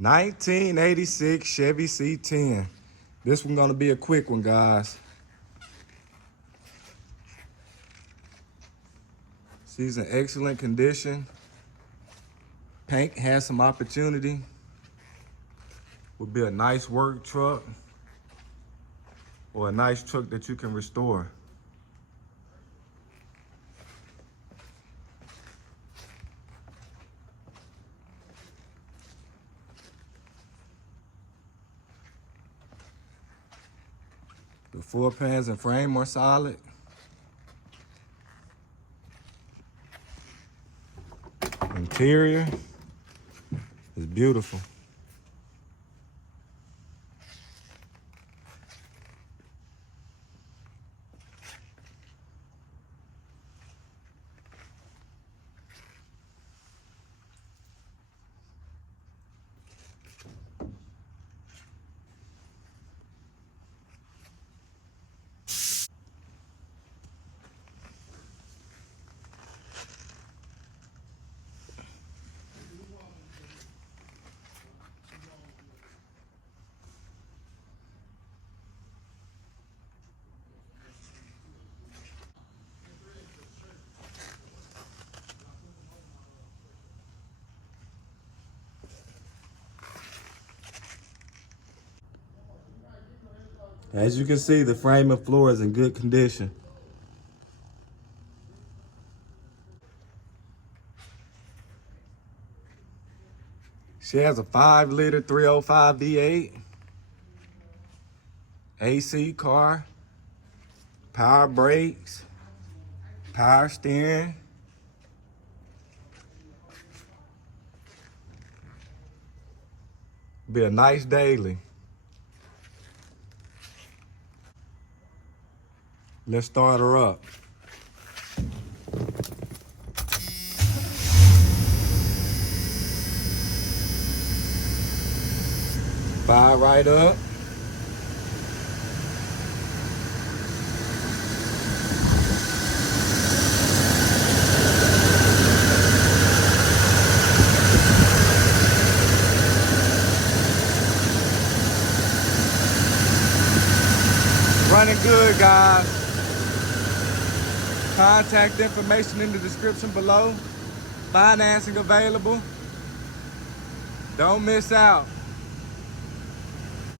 1986 Chevy C-10. This one's gonna be a quick one, guys. She's in excellent condition. Paint has some opportunity. Would be a nice work truck or a nice truck that you can restore. The floor pans and frame are solid. Interior is beautiful. As you can see, the frame and floor is in good condition. She has a 5-liter 305 V8, AC car, power brakes, power steering. Be a nice daily. Let's start her up. Fire right up. Running good, guys. Contact information in the description below. Financing available. Don't miss out.